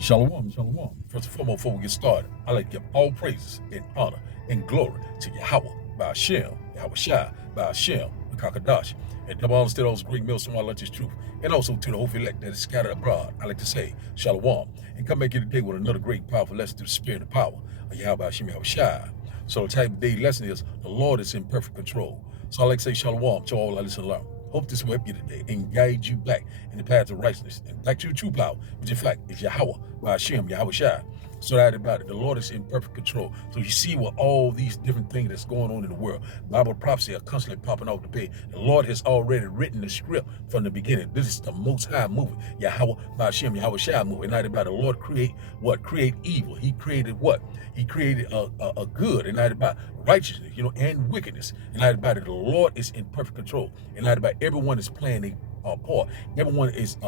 Shalom, shalom. First and foremost, before we get started, I'd like to give all praises and honor and glory to Yahweh, by Hashem, Yahweh Shai, by Hashem, the Kakadash, and double honors to those great mills from our lunches truth, and also to the whole elect that is scattered abroad. I like to say, shalom, and come back here today with another great, powerful lesson through the spirit and power of Yahweh Hashem, Yahweh Shai. So the type of day lesson is, the Lord is in perfect control. So I like to say, shalom to all I listen and learn. Hope this will help you today and guide you back in the path of righteousness and back to your true power, which in fact is Yahweh, by Hashem, Yahweh Shai. So that about it, the Lord is in perfect control. So you see what all these different things that's going on in the world, Bible prophecy are constantly popping off the page. The Lord has already written the script from the beginning. This is the Most High movie, Yahweh, by Hashem, Yahweh Shai movie. And not about the Lord create what? Create evil. He created what? He created a good, and not about righteousness, and wickedness. And not about it, the Lord is in perfect control. And not about everyone is playing a part. Everyone is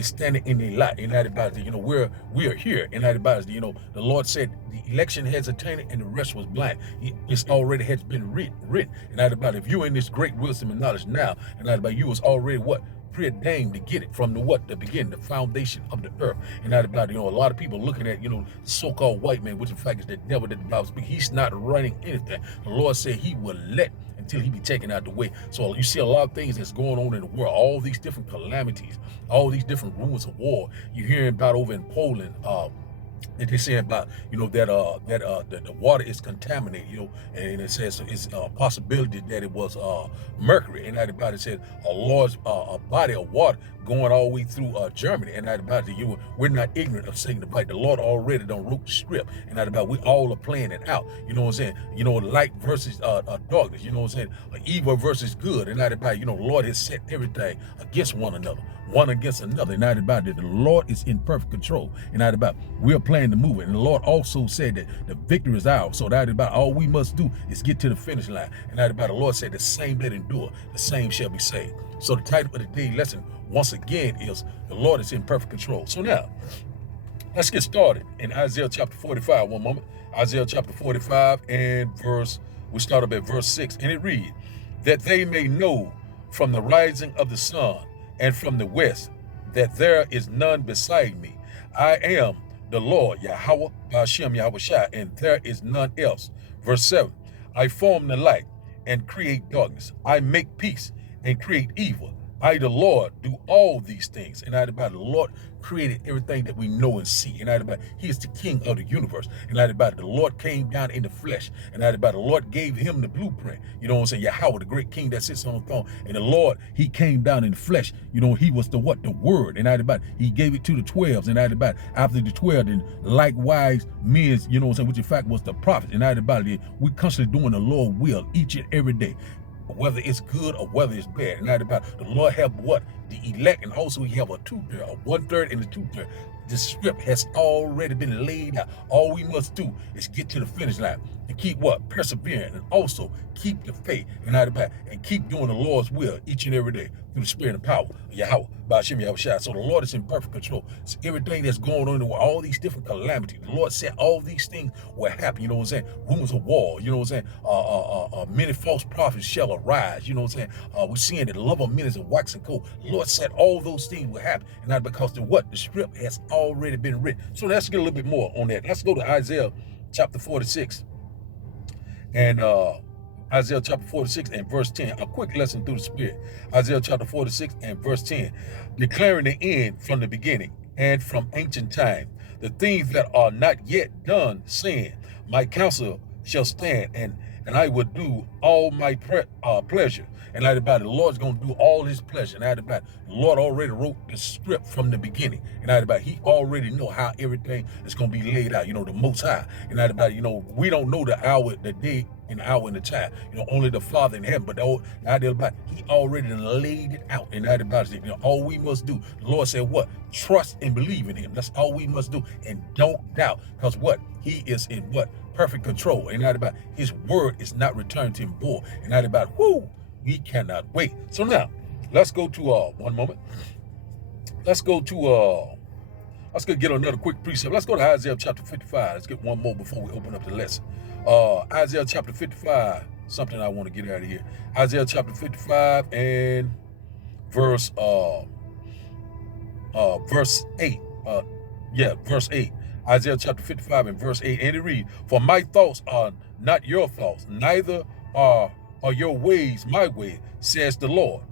standing in the light. And not about it, we are here. And not about it, the Lord said the election has attained and the rest was blind. It's already has been written. And not about if you're in this great wisdom and knowledge now, and not about you was already what? Preordained to get it from the beginning, the foundation of the earth. And not about, a lot of people looking at, the so-called white man, which in fact is the devil that the Bible speaks. He's not running anything. The Lord said he will let until he be taken out of the way. So you see a lot of things that's going on in the world, all these different calamities, all these different rumors of war. You're hearing about over in Poland, and they're saying about, that the water is contaminated, and it says it's a possibility that it was mercury. And everybody said a large body of water going all the way through Germany. And everybody, we're not ignorant of saying the fight. The Lord already done wrote the script. And everybody, we all are playing it out. You know what I'm saying? Light versus darkness. You know what I'm saying? Evil versus good. And everybody, the Lord has set everything against one another, one against another. And everybody, the Lord is in perfect control. And everybody, we're playing the movement. And the Lord also said that the victory is ours. So that about all we must do is get to the finish line. And that about the Lord said, the same that endure, the same shall be saved. So the title of the day lesson, once again, is the Lord is in perfect control. So now, let's get started in Isaiah chapter 45. One moment. Isaiah chapter 45 and we start up at verse 6. And it reads, that they may know from the rising of the sun and from the west that there is none beside me. I am the Lord, Yahweh, Hashem, Yahweh Shai, and there is none else. Verse 7, I form the light and create darkness. I make peace and create evil. I, the Lord, do all these things. And I, the Lord, created everything that we know and see. And I, he is the king of the universe. And I, the Lord came down in the flesh. And I, the Lord gave him the blueprint. You know what I'm saying? Yahweh, the great king that sits on the throne. And the Lord, he came down in the flesh. He was the what? The word. And I, he gave it to the 12s. And I, after the 12, then likewise men's, which in fact was the prophet. And I, we constantly doing the Lord's will each and every day, whether it's good or whether it's bad. And not about the Lord have what? The elect, and also we have a 2/3, a 1/3 and a 2/3. The script has already been laid out. All we must do is get to the finish line and keep what? Persevering, and also keep the faith, and not about, and keep doing the Lord's will each and every day through the spirit and power of Yahweh, by Hashem, Yahweh Shai. So the Lord is in perfect control. So everything that's going on in the world, all these different calamities, the Lord said all these things will happen. You know what I'm saying? Rumors of war. You know what I'm saying? Many false prophets shall arise. You know what I'm saying? We're seeing the love of men is waxing cold. The Lord said all those things will happen, and not because the what? The script has already been written. So let's get a little bit more on that. Let's go to Isaiah chapter 46 and Isaiah chapter 46 and verse 10, a quick lesson through the spirit. Isaiah chapter 46 and verse 10, declaring the end from the beginning and from ancient time, the things that are not yet done, saying, my counsel shall stand, and I will do all my pleasure. And that about it, the Lord's going to do all his pleasure. And that about it, the Lord already wrote the script from the beginning. And that about it, he already know how everything is going to be laid out, the Most High. And that about it, we don't know the hour, the day, and the hour and the time. Only the Father in heaven. But that about it, he already laid it out. And that about it, all we must do, the Lord said what? Trust and believe in him. That's all we must do. And don't doubt. Because what? He is in what? Perfect control. And that about his word is not returned to him void. And that about we cannot wait. So now, let's go to one moment. Let's go get another quick precept. Let's go to Isaiah chapter 55. Let's get one more before we open up the lesson. Isaiah chapter 55, something I want to get out of here. Isaiah chapter 55 and verse 8. Yeah, verse 8. Isaiah chapter 55 and verse 8. And it reads, for my thoughts are not your thoughts, neither are your ways my ways, says the Lord.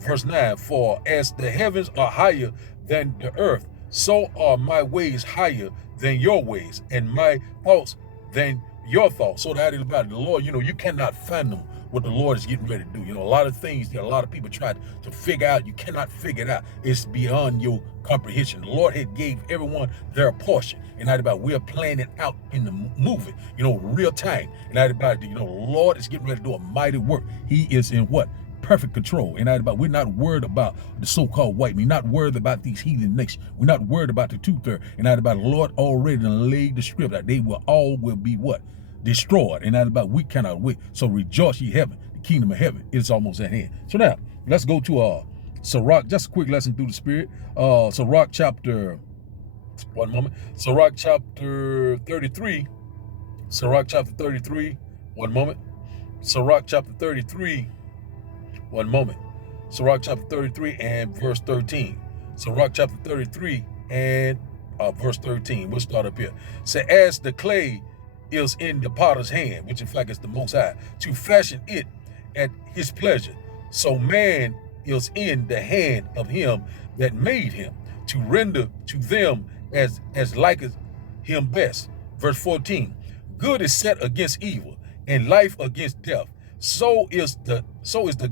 Verse 9, for as the heavens are higher than the earth, so are my ways higher than your ways, and my thoughts than your thoughts. So that is about the Lord, you cannot fathom what the Lord is getting ready to do. A lot of things that a lot of people try to figure out, you cannot figure it out. It's beyond your comprehension. The Lord had gave everyone their portion. And that about we're playing it out in the movie, real time. And that about, the Lord is getting ready to do a mighty work. He is in what? Perfect control. And that about we're not worried about the so-called white. We're not worried about these heathen nations. We're not worried about the two-thirds. And that about the Lord already laid the script that they will be what? Destroyed. And that about we cannot wait. So rejoice ye heaven. The kingdom of heaven is almost at hand. So now let's go to Sirach, just a quick lesson through the spirit. Sirach chapter, one moment. Sirach chapter 33. Sirach chapter 33. One moment. Sirach chapter 33. One moment. Sirach chapter 33 and verse 13. Sirach chapter 33 and verse 13. We'll start up here. Say, as the clay is in the potter's hand, which in fact is the Most High, to fashion it at his pleasure, so man is in the hand of him that made him, to render to them as liketh him best. Verse 14. Good is set against evil, and life against death. So is the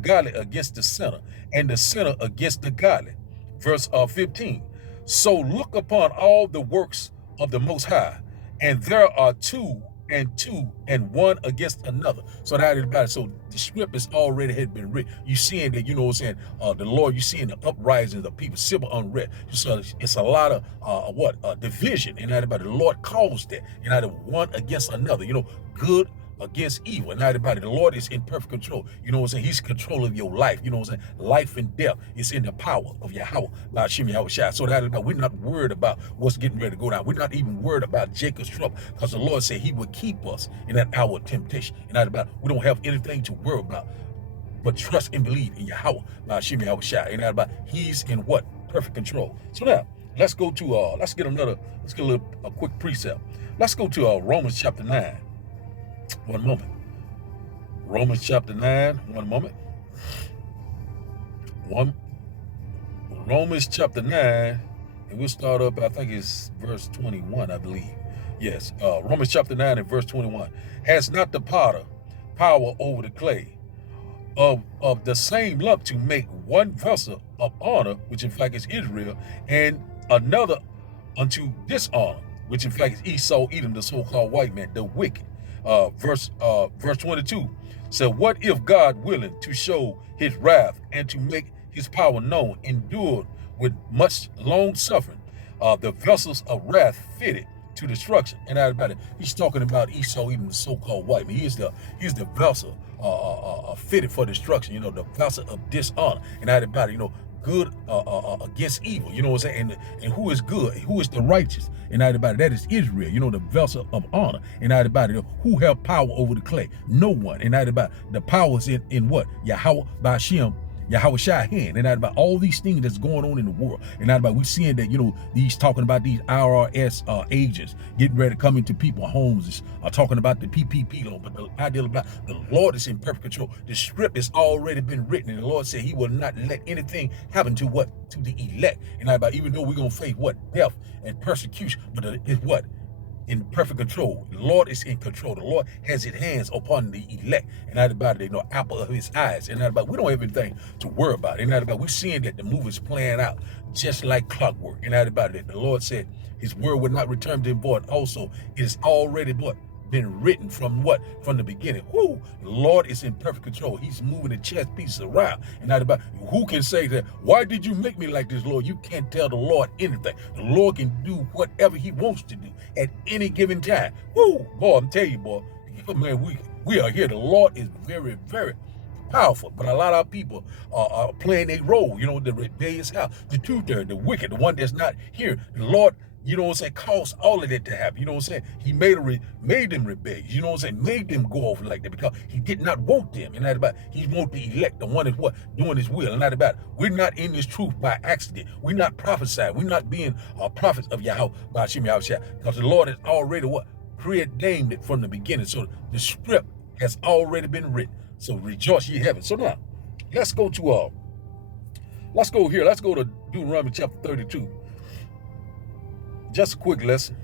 godly against the sinner, and the sinner against the godly. Verse 15. So look upon all the works of the Most High, and there are two and one against another. So that is about it. So the script is already had been written. You seeing that, the Lord, you seeing the uprisings of people, civil unrest. So it's a lot of division, and that about it. The Lord caused that, one against another, good against evil. And everybody, the Lord is in perfect control. He's in control of your life. Life and death is in the power of Yahweh, Ba'ashim Yahweh Shai. So that we're not worried about what's getting ready to go down. We're not even worried about Jacob's trouble, because the Lord said he would keep us in that hour of temptation. And that about we don't have anything to worry about, but trust and believe in Yahweh, Ba'ashim Yahweh Shai. And that about he's in what? Perfect control. So now let's go to let's get a quick precept. Let's go to Romans chapter 9. One moment. Romans chapter 9. One moment. Romans chapter 9, and we'll start up, I think it's verse 21, I believe. Yes, Romans chapter 9 and verse 21. Has not the potter power over the clay of the same lump to make one vessel of honor, which in fact is Israel, and another unto dishonor, which in fact is Esau, Edom, the so-called white man, the wicked. Verse 22 said, what if God willing to show his wrath and to make his power known, endured with much long suffering the vessels of wrath fitted to destruction? And everybody, he's talking about Esau, even the so-called white man. He's the vessel fitted for destruction, the vessel of dishonor. And everybody, good against evil, and who is good, who is the righteous, and everybody, that is Israel, the vessel of honor. And everybody, who have power over the clay? No one. And everybody, the power is in what? Yahweh Ba'ashim Yahweh Shai hand. And about all these things that's going on in the world. And about we seeing that, these talking about these IRS agents getting ready to come into people's homes, talking about the PPP loan. But the idea about the Lord is in perfect control. The script has already been written, and the Lord said he will not let anything happen to what? To the elect. And about even though we're going to face what? Death and persecution, but it's what? In perfect control. The Lord is in control. The Lord has his hands upon the elect, and not about it, apple of his eyes, and not about we don't have anything to worry about. And not about we're seeing that the movie's playing out just like clockwork. And not about it. The Lord said his word would not return to him void. Also, it is already what? Been written from what? From the beginning. Who? The Lord is in perfect control. He's moving the chess pieces around. And not about who can say that, why did you make me like this, Lord? You can't tell the Lord anything. The Lord can do whatever he wants to do at any given time. Woo! Boy, I'm telling you, boy, man, we are here. The Lord is very, very powerful. But a lot of people are playing a role, the rebellious house, the truther, the wicked, the one that's not here. The Lord, caused all of that to happen. He made them rebellious. Made them go off like that because he did not want them. And that about he want the elect, the one that's doing his will. And that about we're not in this truth by accident. We're not prophesying. We're not being prophets of Yahweh by Hashem Yahushua, because the Lord has already preordained it from the beginning. So the script has already been written. So rejoice ye heaven. So now let's go to let's go to Deuteronomy chapter 32. Just a quick lesson.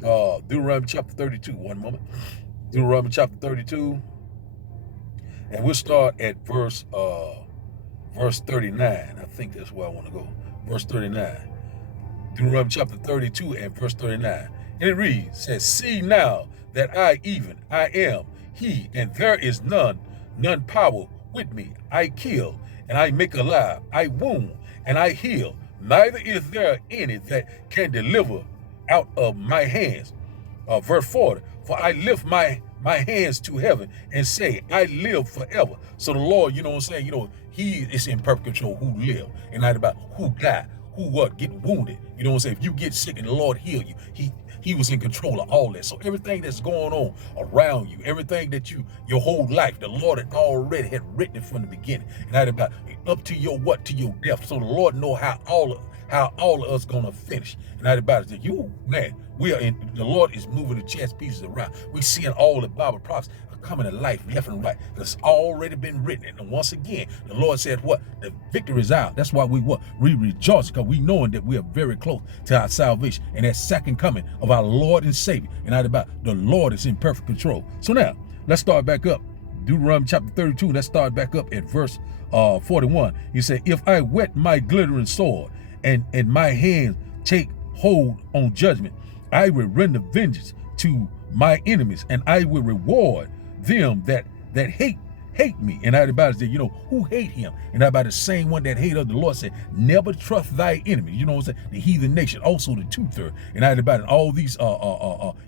Deuteronomy chapter 32, one moment. Deuteronomy chapter 32. And we'll start at verse 39. I think that's where I want to go. Verse 39. Deuteronomy chapter 32 and verse 39. And it reads, says, see now that I am he, and there is none power with me. I kill, and I make alive. I wound, and I heal. Neither is there any that can deliver out of my hands. Verse 40, for I lift my hands to heaven and say, I live forever. So the Lord, he is in perfect control who live, and not about who die, who get wounded. If you get sick and the Lord heal you, he was in control of all that. So everything that's going on around you, everything that your whole life, the Lord had already had written it from the beginning. And that about up to your death. So the Lord know how all of us gonna finish. And that about it, the Lord is moving the chess pieces around. We seeing all the Bible prophets coming to life left and right. That's already been written. And once again, the Lord said the victory is out. That's why we rejoice, because we knowing that we are very close to our salvation and that second coming of our Lord and Savior. And that about the Lord is in perfect control. So now let's start back up. Deuteronomy chapter 32. Let's start back up at verse 41. He said, if I whet my glittering sword and my hands take hold on judgment, I will render vengeance to my enemies, and I will reward them that hate me. And that about it, who hate him. And that about the same one that hate us. The Lord said, never trust thy enemy. The heathen nation, also the two-third. And that about it, all these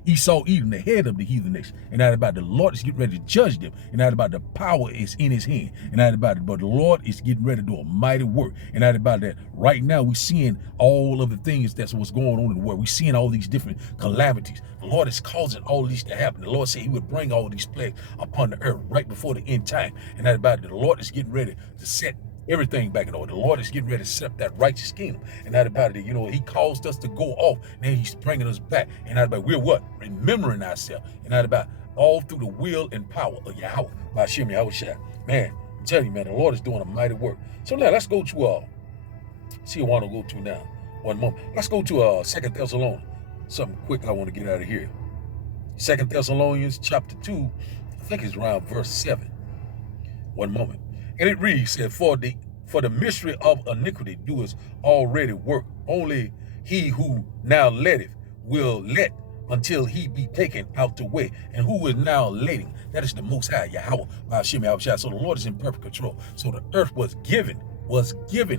Esau Edom, the head of the heathen nation. And that about the Lord is getting ready to judge them. And that about the power is in his hand. And that about it, but the Lord is getting ready to do a mighty work. And that about that, right now we're seeing all of the things that's what's going on in the world. We're seeing all these different calamities. The Lord is causing all these to happen. The Lord said he would bring all these plagues upon the earth right before the end time. And that about it, the Lord is getting ready to set everything back in order. The Lord is getting ready to set up that righteous kingdom. And that about it, he caused us to go off, and he's bringing us back. And that about we're remembering ourselves. And that about all through the will and power of Yahweh by Hashem Yahushua. Man, I'm telling you, man, the Lord is doing a mighty work. So now let's go to see what I want to go to now. One moment. Let's go to 2 Thessalonians. Something quick I want to get out of here. 2 Thessalonians chapter 2, I think it's around verse 7. One moment. And it reads, said, for the mystery of iniquity doeth already work. Only he who now letteth will let until he be taken out the way. And who is now letting? That is the Most High, Yahweh, by Hashem Yahushua. So the Lord is in perfect control. So the earth was given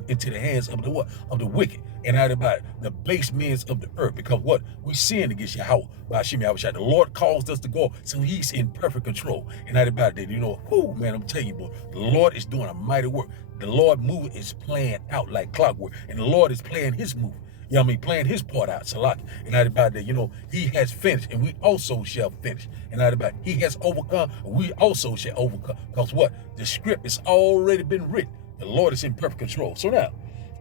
into the hands of the wicked, and out about the base men of the earth, because we sin against Yahweh by Hashem Yahushua. The Lord caused us to go, so he's in perfect control. And out about that, man, I'm telling you, boy, the Lord is doing a mighty work. The Lord moving is playing out like clockwork, and the Lord is playing his move. Playing his part out, Salaki. And out about that, he has finished, and we also shall finish. And out about he has overcome, and we also shall overcome. Because the script has already been written. The Lord is in perfect control. So now,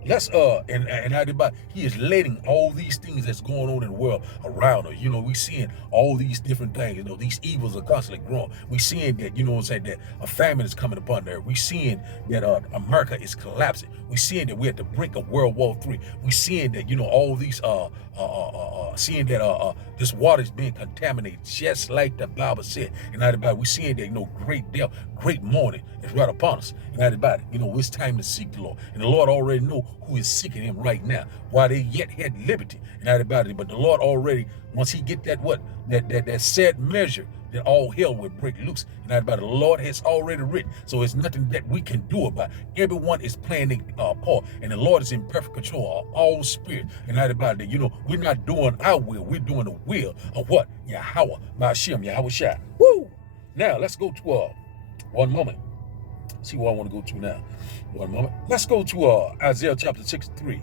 let's and how about he is letting all these things that's going on in the world around us. We seeing all these different things. These evils are constantly growing. We seeing that, that a famine is coming upon there. We seeing that America is collapsing. We seeing that we're at the brink of World War III. We seeing that, all these seeing that this water is being contaminated, just like the Bible said. And that about we seeing that, great death, great mourning is right upon us. And that about it, it's time to seek the Lord. And the Lord already know who is seeking him right now, while they yet had liberty. And that about it. But the Lord already, once he get that set measure, then all hell will break loose. And that about it, the Lord has already written. So it's nothing that we can do about it. Everyone is playing a part, and the Lord is in perfect control of all spirit. And that about it, we're not doing our will, we're doing the will of Yahweh, by Hashem, Yahushua. Woo! Now let's go to one moment. See where I want to go to now. One moment. Let's go to Isaiah chapter 63.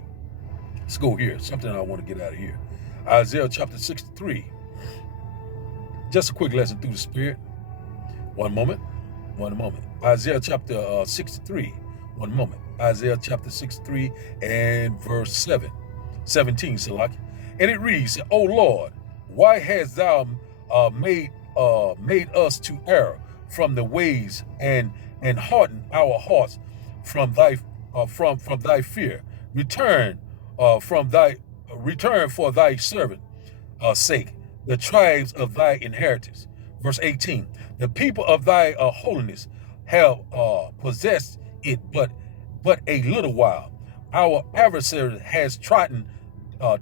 Let's go here. Something I want to get out of here. Isaiah chapter 63. Just a quick lesson through the Spirit. One moment. One moment. Isaiah chapter 63. One moment. Isaiah chapter 63 and verse 17, Salaki. And it reads, "O Lord, why hast thou made us to err from the ways and harden our hearts from thy fear? Return for thy servant sake, the tribes of thy inheritance." Verse 18, "The people of thy holiness have possessed it but a little while. Our adversary has trodden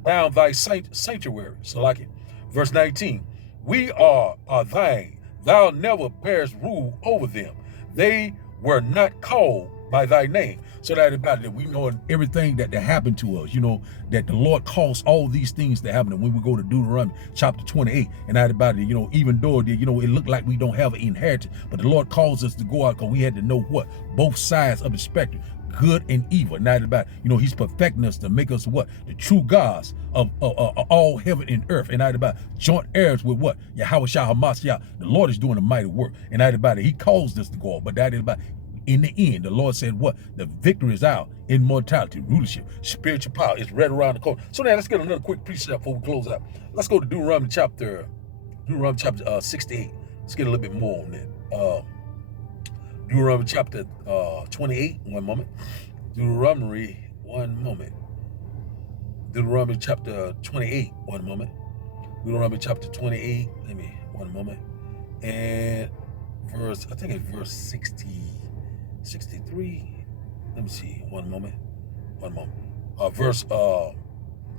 down thy sanctuary." So like it. Verse 19, "We are thine. Thou never bearest rule over them. They were not called by thy name." So that about it, we know everything that happened to us, that the Lord caused all these things to happen. And when we go to Deuteronomy chapter 28, and that about it, even though it looked like we don't have an inheritance, but the Lord calls us to go out because we had to know what? Both sides of the spectrum, good and evil. Now about he's perfecting us to make us what? The true gods of all heaven and earth. And that about joint heirs with what? Yahweh Shah Hamashiach. The Lord is doing a mighty work. And that about it, he caused us to go out. But that is about in the end, the Lord said what? The victory is out. Immortality, rulership, spiritual power is right around the corner. So now let's get another quick precept before we close out. Let's go to Deuteronomy chapter 68. Let's get a little bit more on that. Deuteronomy chapter 28. One moment. Deuteronomy. One moment. Deuteronomy chapter 28. One moment. Deuteronomy chapter 28. One moment. And verse, I think it's verse 63. Let me see. One moment.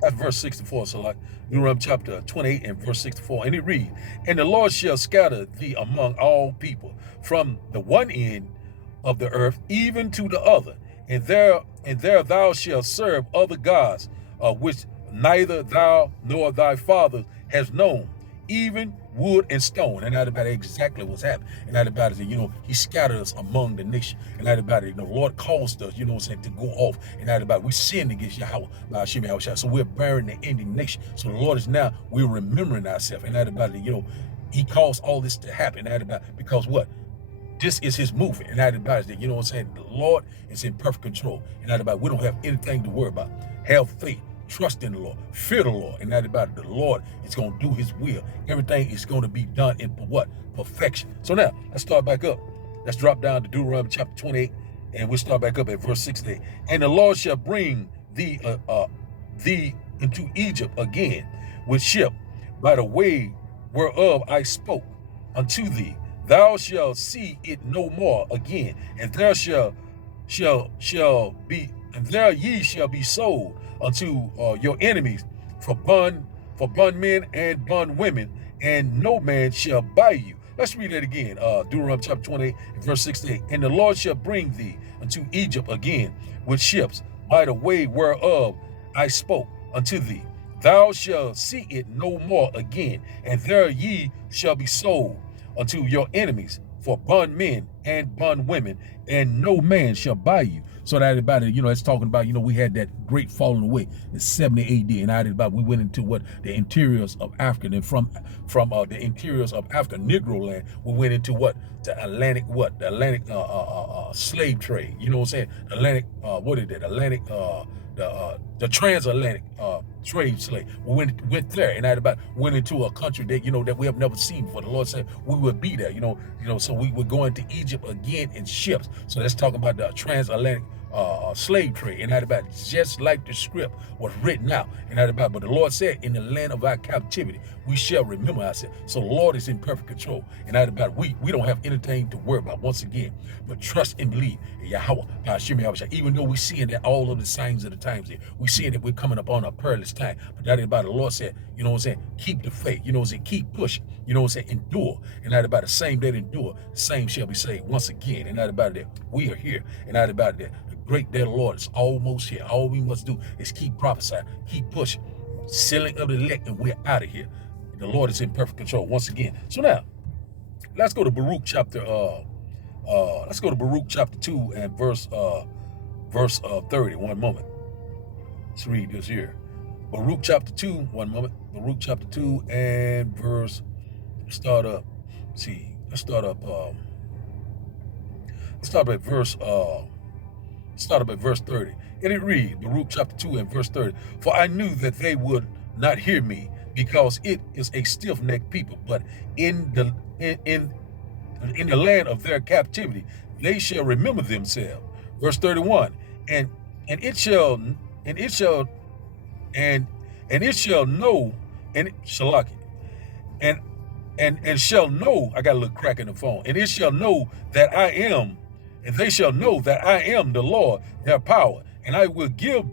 That's verse 64. So like Deuteronomy chapter 28 and verse 64. And it reads, "And the Lord shall scatter thee among all people, from the one end of the earth even to the other, and there thou shalt serve other gods, which neither thou nor thy fathers has known, even wood and stone." And that about exactly what's happening. And that about it, he scattered us among the nation. And that about it, the Lord caused us, to go off. And that about it, we sinned against Yahweh, so we're bearing the indignation. So the Lord is now, we're remembering ourselves. And that about it, he caused all this to happen. And that about it, because what? This is his movement. And that about it, the Lord is in perfect control. And that about it, we don't have anything to worry about. Have faith. Trust in the Lord, fear the Lord, and that about it, the Lord is going to do his will. Everything is going to be done in what? Perfection. So now, let's start back up. Let's drop down to Deuteronomy chapter 28, and we'll start back up at verse 68. "And the Lord shall bring thee into Egypt again with ship, by the way whereof I spoke unto thee. Thou shalt see it no more again, and there ye shall be sold unto your enemies for bondmen and bondwomen, and no man shall buy you." Let's read that again. Deuteronomy chapter 28, verse 68. "And the Lord shall bring thee unto Egypt again with ships, by the way whereof I spoke unto thee. Thou shalt see it no more again, and there ye shall be sold unto your enemies for bondmen and bondwomen, and no man shall buy you." So that about it, it's talking about, we had that great falling away in 70 AD, and out about we went into what? The interiors of Africa, and from the interiors of Africa, Negro land, we went into what? The Atlantic, the Atlantic slave trade. You know what I'm saying? Atlantic, what is it? Atlantic, the transatlantic trade slave. We went there, and that about went into a country that that we have never seen before. The Lord said we would be there. So we were going to Egypt again in ships. So that's talking about the transatlantic slave trade, and that about just like the script was written out, and that about. But the Lord said, "In the land of our captivity, we shall remember ourselves." So the Lord is in perfect control, and that about we don't have anything to worry about once again, but trust and believe in Yahweh, Yahweh. Even though we seeing that all of the signs of the times here, we seeing that we're coming up on a perilous time, but that is about the Lord said, keep the faith, keep pushing, endure, and that about the same that endure, the same shall be saved once again, and that about that we are here, and that about that. Great day of the Lord is almost here. All we must do is keep prophesying, keep pushing, sealing of the elect, and we're out of here. The Lord is in perfect control once again. So now, let's go to Baruch chapter Let's go to Baruch chapter 2 and verse 30. One moment. Let's read this here. Baruch chapter 2, one moment. Baruch chapter 2 and verse, start up. See, let's start up at verse 30. And it reads, Baruch chapter 2 and verse 30. For I knew that they would not hear me, because it is a stiff-necked people, but in the land of their captivity they shall remember themselves. Verse 31. And it shall know, and it shall know, I got a little crack in the phone, and it shall know that I am, and they shall know that I am the Lord their power, and I will give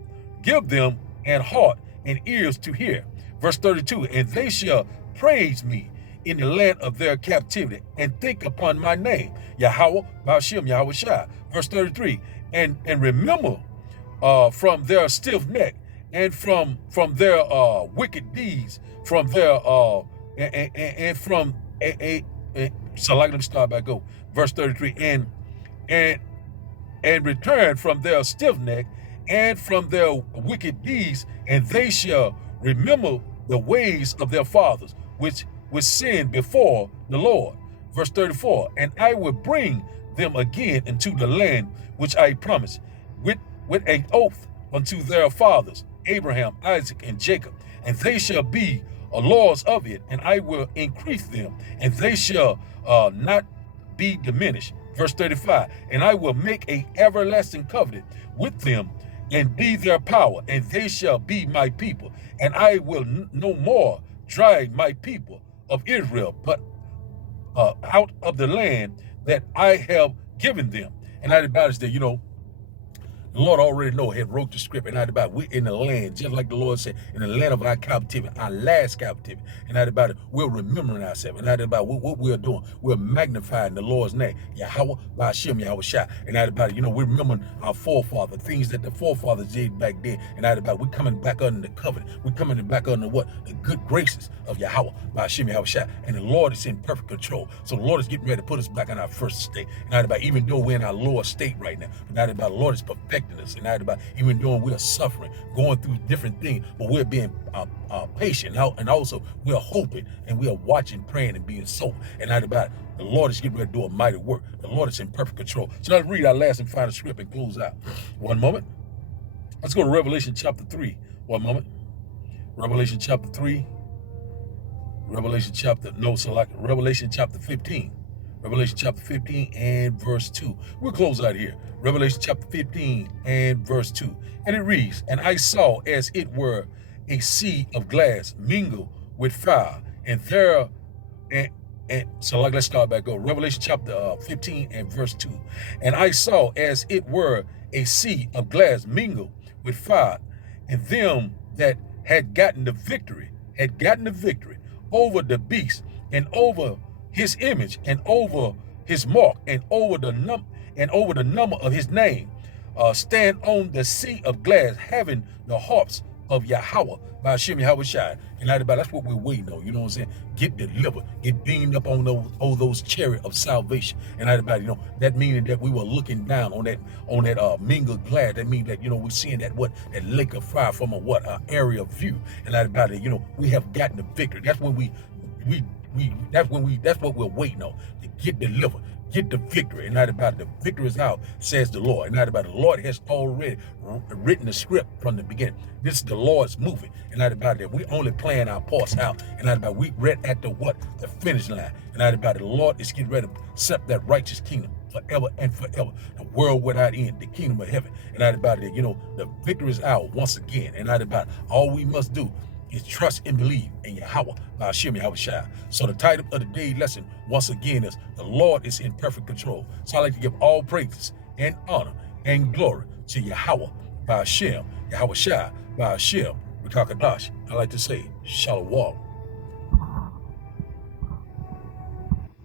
them an heart and ears to hear. Verse 32, and they shall praise me in the land of their captivity, and think upon my name, Yahweh, Ba'ashem, Yahweh Shai. Verse 33, and remember from their stiff neck, and from their wicked deeds, from their so like, let me start back go. Verse 33, and return from their stiff neck and from their wicked deeds, and they shall remember the ways of their fathers, which sinned before the Lord. Verse 34, and I will bring them again into the land which I promised with an oath unto their fathers, Abraham, Isaac, and Jacob, and they shall be lords of it, and I will increase them, and they shall not be diminished. Verse 35, and I will make an everlasting covenant with them, and be their power, and they shall be my people, and I will no more drive my people of Israel, but out of the land that I have given them. And that about is that, the Lord already had wrote the script, and that about we're in the land, just like the Lord said, in the land of our captivity, our last captivity. And that about it, we're remembering ourselves. And that about what we're doing, we're magnifying the Lord's name, Yahweh, Ba'ashem, Yahweh Shai. And that about it, we're remembering our forefathers, things that the forefathers did back then. And that about we're coming back under the covenant. We're coming back under what? The good graces of Yahweh, Ba'ashem, Yahweh Shai. And the Lord is in perfect control. So the Lord is getting ready to put us back in our first state. And that about, even though we're in our lower state right now, but that about the Lord is perfecting us, and that about even though we are suffering, going through different things, but we're being patient, and also we're hoping, and we are watching, praying, and being sober. And that about the Lord is getting ready to do a mighty work. The Lord is in perfect control. So let's read our last and final script and close out. One moment. Let's go to Revelation chapter 3. One moment. Revelation chapter 3. Revelation chapter 15. Revelation chapter 15 and verse 2. We'll close out here. Revelation chapter 15 and verse 2. And it reads, and I saw as it were a sea of glass mingled with fire, and there, so like, let's start back over. Revelation chapter 15 and verse 2. And I saw as it were a sea of glass mingled with fire, and them that had gotten the victory over the beast, and over his image, and over his mark, and over the number of his name, stand on the sea of glass, having the harps of Yahweh, Ba'ashem, Yahweh Shai. And that's what we're waiting on. You know what I'm saying? Get delivered, get beamed up on those chariot of salvation. And that meaning that we were looking down on that mingled glass. That means that we're seeing that lake of fire from a area of view. And we have gotten the victory. That's when that's what we're waiting on, to get delivered, get the victory. And the victory is out, says the Lord. And the Lord has already written the script from the beginning. This is the Lord's movie. And that we only playing our parts out. And we read at the finish line. And the Lord is getting ready to set that righteous kingdom forever and forever, the world without end, the kingdom of heaven. And the victory is out once again. And all we must do is trust and believe in Yahweh, Ba'ashem, Yahweh Shai. So the title of the day lesson, once again, is The Lord is in Perfect Control. So I like to give all praises and honor and glory to Yahweh, Ba'ashem, Yahweh Shai, Ba'ashem, Rakakadash. I like to say, Shalom.